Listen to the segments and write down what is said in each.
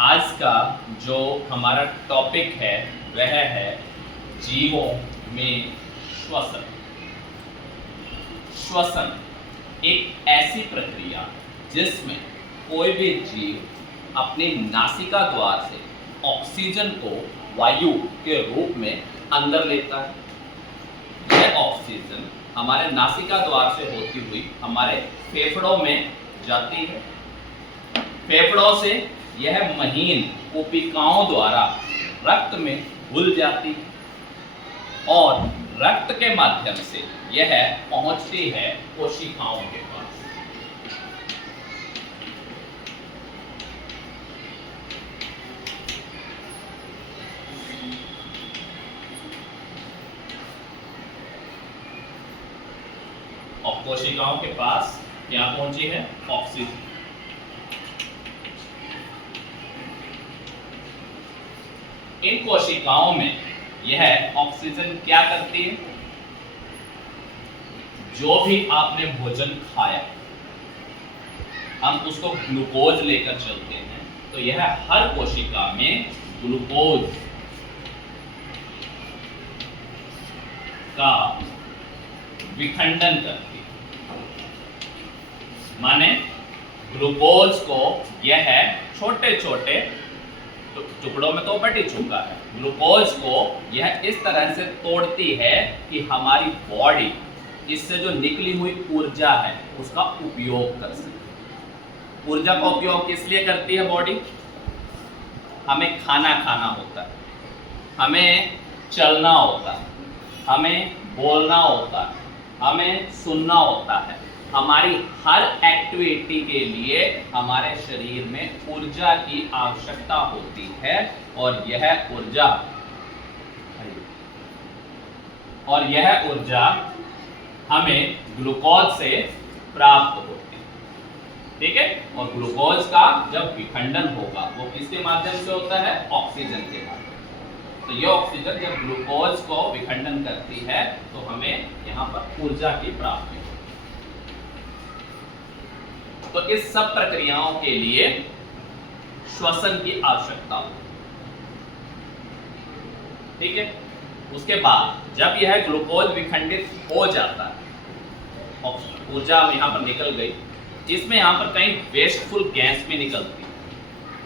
आज का जो हमारा टॉपिक है वह है जीवों में श्वसन। श्वसन एक ऐसी प्रक्रिया जिसमें कोई भी जीव अपने नासिका द्वार से ऑक्सीजन को वायु के रूप में अंदर लेता है। यह ऑक्सीजन हमारे नासिका द्वार से होती हुई हमारे फेफड़ों में जाती है। फेफड़ों से यह महीन कोशिकाओं द्वारा रक्त में घुल जाती है और रक्त के माध्यम से यह पहुंचती है कोशिकाओं के पास। और कोशिकाओं के पास क्या पहुंची है? ऑक्सीजन। इन कोशिकाओं में यह ऑक्सीजन क्या करती है? जो भी आपने भोजन खाया हम उसको ग्लूकोज लेकर चलते हैं, तो यह हर कोशिका में ग्लूकोज का विखंडन करती है। माने ग्लूकोज को यह छोटे छोटे टुकड़ों में तो बट ही चुका है। ग्लूकोज को यह इस तरह से तोड़ती है कि हमारी बॉडी इससे जो निकली हुई ऊर्जा है उसका उपयोग कर सके। ऊर्जा का उपयोग किस लिए करती है बॉडी? हमें खाना खाना होता है, हमें चलना होता है, हमें बोलना होता है, हमें सुनना होता है। हमारी हर एक्टिविटी के लिए हमारे शरीर में ऊर्जा की आवश्यकता होती है और यह ऊर्जा हमें ग्लूकोज से प्राप्त होती है। ठीक है? और ग्लूकोज का जब विखंडन होगा वो किसके माध्यम से होता है? ऑक्सीजन के माध्यम से। तो यह ऑक्सीजन जब ग्लूकोज को विखंडन करती है तो हमें यहाँ पर ऊर्जा की प्राप्ति। तो इस सब प्रक्रियाओं के लिए श्वसन की आवश्यकता होती है। ठीक है? उसके बाद जब यह ग्लूकोज विखंडित हो जाता है, ऊर्जा यहाँ पर निकल गई, इसमें यहाँ पर कहीं वेस्टफुल गैस भी निकलती है।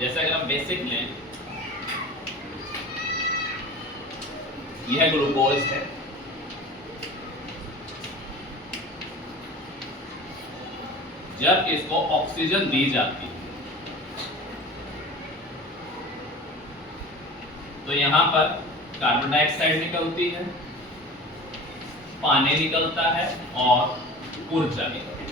जैसे अगर हम बेसिक लें, यह ग्लूकोज है, जब इसको ऑक्सीजन दी जाती है तो यहां पर कार्बन डाइऑक्साइड निकलती है, पानी निकलता है और ऊर्जा निकलती है।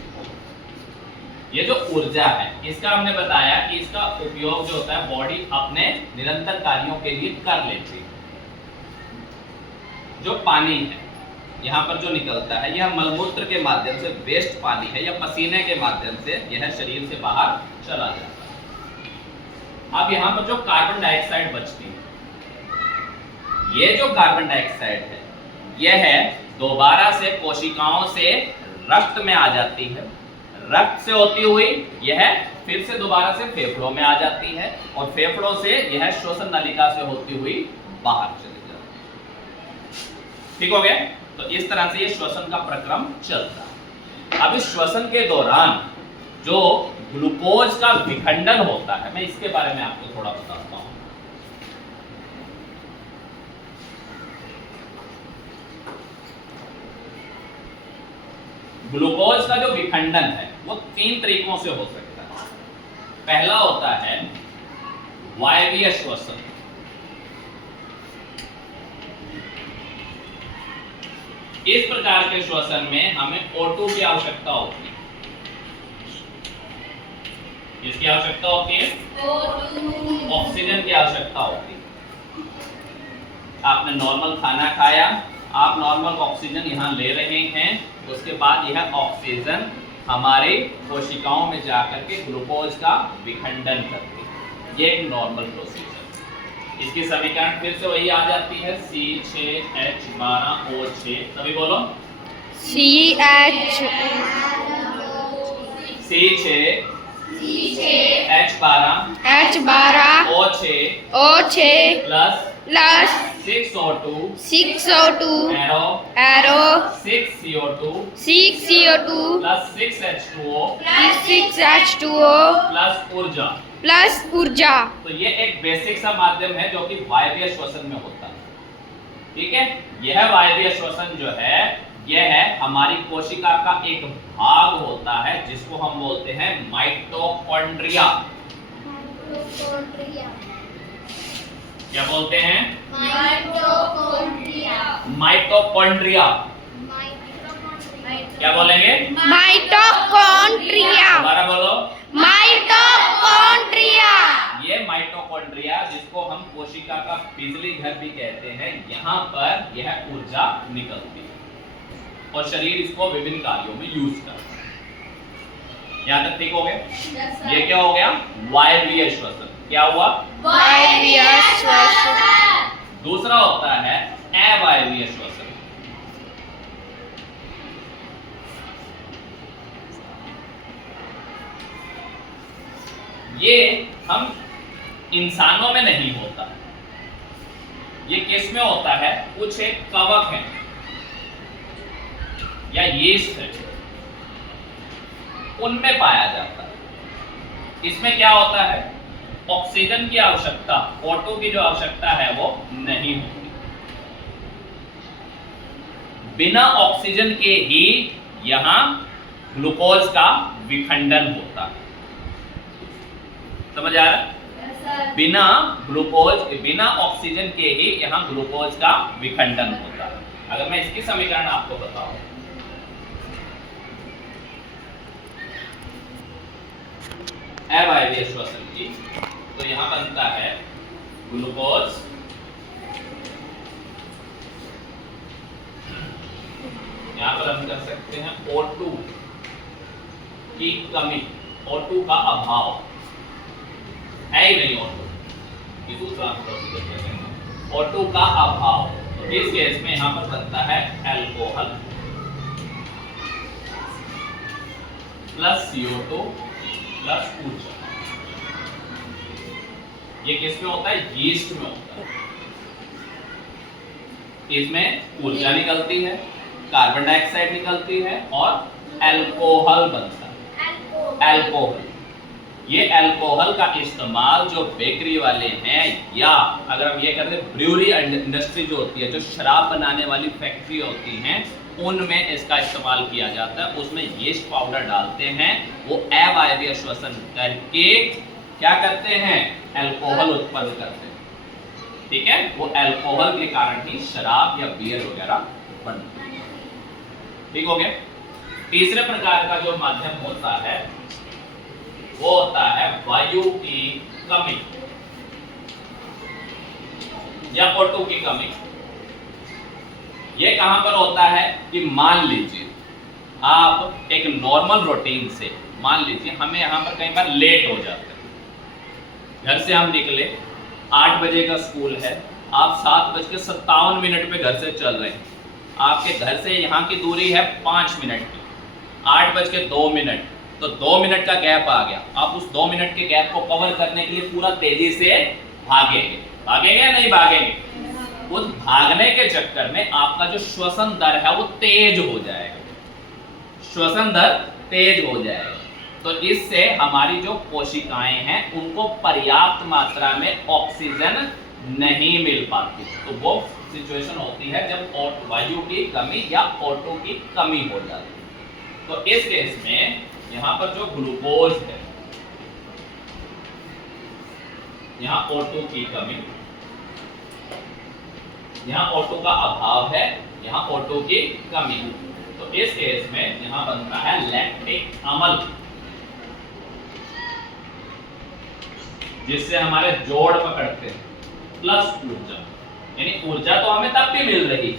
ये जो ऊर्जा है इसका हमने बताया कि इसका उपयोग जो होता है बॉडी अपने निरंतर कार्यों के लिए कर लेती है। जो पानी है यहाँ पर जो निकलता है यह मलमूत्र के माध्यम से, वेस्ट पानी है या पसीने के माध्यम से यह शरीर से बाहर चला जाता है। अब यहाँ पर जो कार्बन डाइऑक्साइड बचती है, ये जो कार्बन डाइऑक्साइड है यह दोबारा से कोशिकाओं से रक्त में आ जाती है। रक्त से होती हुई यह फिर से दोबारा से फेफड़ों में आ जाती है और फेफड़ों से यह श्वसन नलिका से होती हुई बाहर चली जाती है। ठीक हो गया? तो इस तरह से ये श्वसन का प्रक्रम चलता है। अब इस श्वसन के दौरान जो ग्लूकोज का विखंडन होता है, मैं इसके बारे में आपको थोड़ा बताता हूं। ग्लूकोज का जो विखंडन है वो 3 तरीकों से हो सकता है। पहला होता है वायवीय श्वसन। इस प्रकार के श्वसन में हमें O2 की आवश्यकता होती है। किसकी आवश्यकता होती है? O2। ऑक्सीजन की आवश्यकता होती है। आपने नॉर्मल खाना खाया, आप नॉर्मल ऑक्सीजन यहाँ ले रहे हैं, उसके बाद यह ऑक्सीजन हमारे कोशिकाओं में जाकर के ग्लूकोज का विखंडन करती है। ये एक नॉर्मल प्रोसीजर। इसकी समीकरण फिर से वही आ जाती है, C6H12O6। सभी बोलो, CH C6H H12 O6 plus 6O2 arrow 6CO2 plus 6H2O plus ऊर्जा। तो ये एक बेसिक सा माध्यम है जो कि वायवीय श्वसन में होता है। ठीक है, यह वायवीय श्वसन जो है यह है हमारी कोशिका का एक भाग होता है जिसको हम बोलते हैं माइटोकॉन्ड्रिया। क्या बोलते हैं? माइटोकॉन्ड्रिया। क्या बोलेंगे? माइटोकॉन्ड्रिया। दोबारा बोलो। माइटोकॉन्ड्रिया। ये माइटोकॉन्ड्रिया जिसको हम कोशिका का बिजली घर भी कहते हैं, यहाँ पर यह ऊर्जा निकलती है और शरीर इसको विभिन्न कार्यों में यूज करता है। यहाँ तक ठीक हो गया? ये क्या हो गया? वायवीय श्वसन। क्या हुआ? वायवीय श्वसन। दूसरा होता है अवायवीय श्वसन। ये हम इंसानों में नहीं होता, ये किस में होता है? कुछ एक कवक है या यीस्ट है, उनमें पाया जाता है। इसमें क्या होता है? ऑक्सीजन की आवश्यकता, O2 की जो आवश्यकता है वो नहीं होती। बिना ऑक्सीजन के ही यहां ग्लूकोज का विखंडन होता है। समझ आ रहा है? बिना ऑक्सीजन के ही यहां ग्लूकोज का विखंडन होता है। अगर मैं इसकी समीकरण आपको बताऊं, अवायवीय श्वसन की, तो यहां बनता है ग्लूकोज यहां पर हम कर सकते हैं O2 की कमी, O2 का अभाव है ही नहीं, O2 दूसरा O2 का अभाव। तो इस केस में यहां पर बनता है अल्कोहल प्लस CO2 प्लस ऊर्जा। ये किस में होता है? यीस्ट में होता है। इसमें ऊर्जा निकलती है, कार्बन डाइऑक्साइड निकलती है और अल्कोहल बनता है। अल्कोहल, ये अल्कोहल का इस्तेमाल जो बेकरी वाले हैं, या अगर हम ये कहते हैं ब्रूअरी इंडस्ट्री जो होती है, जो शराब बनाने वाली फैक्ट्री होती हैं, उनमें इसका इस्तेमाल किया जाता है। उसमें यीस्ट पाउडर डालते हैं, वो अवायवीय श्वसन करके क्या करते हैं? अल्कोहल उत्पन्न करते हैं। ठीक है, वो अल्कोहल के कारण ही शराब या बियर वगैरह बनती है। ठीक हो गया? तीसरे प्रकार का जो माध्यम होता है वो होता है वायु की कमी या O2 की कमी। ये कहां पर होता है कि मान लीजिए आप एक नॉर्मल रूटीन से, मान लीजिए हमें यहां पर कई बार लेट हो जाता है। घर से हम निकले, 8 बजे का स्कूल है, आप 7:57 पे घर से चल रहे हैं। आपके घर से यहाँ की दूरी है 5 मिनट की, 8:02, तो 2 मिनट का गैप आ गया। आप उस 2 मिनट के गैप को कवर करने के लिए पूरा तेजी से भागेंगे, भागेंगे नहीं भागेंगे? उस भागने के चक्कर में आपका जो श्वसन दर है वो तेज हो जाएगा, श्वसन दर तेज हो जाएगा। तो इससे हमारी जो कोशिकाएं हैं उनको पर्याप्त मात्रा में ऑक्सीजन नहीं मिल पाती। तो वो सिचुएशन होती है जब वायु की कमी या O2 की कमी हो जाती है। तो इस केस में यहाँ पर जो ग्लूकोज है, यहाँ O2 की कमी, यहाँ O2 का अभाव है, यहाँ O2 की कमी। तो इस केस में यहाँ बनता है लैक्टिक अम्ल, जिससे हमारे जोड़ पकड़ते हैं, प्लस ऊर्जा। यानी ऊर्जा तो हमें तब भी मिल रही,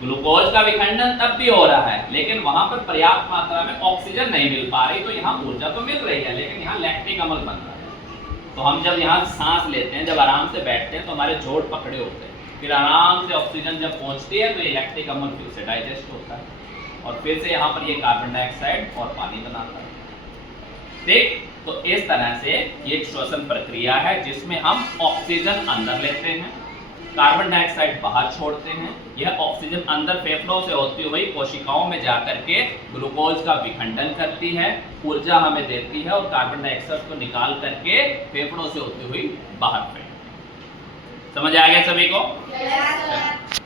ग्लूकोज का विखंडन तब भी हो रहा है, लेकिन वहां पर पर्याप्त मात्रा में ऑक्सीजन नहीं मिल पा रही। तो यहाँ ऊर्जा तो मिल रही है, लेकिन यहाँ लैक्टिक अम्ल बन रहा है। तो हम जब यहाँ सांस लेते हैं, जब आराम से बैठते हैं, तो हमारे जोड़ पकड़े होते हैं, फिर आराम से ऑक्सीजन जब पहुंचती है तो ये लैक्टिक अम्ल फिर से डाइजेस्ट होता है और फिर से यहाँ पर ये कार्बन डाइऑक्साइड और पानी बनाता है। ठीक, तो इस तरह से ये एक श्वसन प्रक्रिया है जिसमें हम ऑक्सीजन अंदर लेते हैं, कार्बन डाइऑक्साइड बाहर छोड़ते हैं। यह ऑक्सीजन अंदर फेफड़ों से होती हुई कोशिकाओं में जाकर के ग्लूकोज का विखंडन करती है, ऊर्जा हमें देती है और कार्बन डाइऑक्साइड को निकाल करके फेफड़ों से होती हुई बाहर फेंकती है। समझ आ गया सभी को? Yes, sir.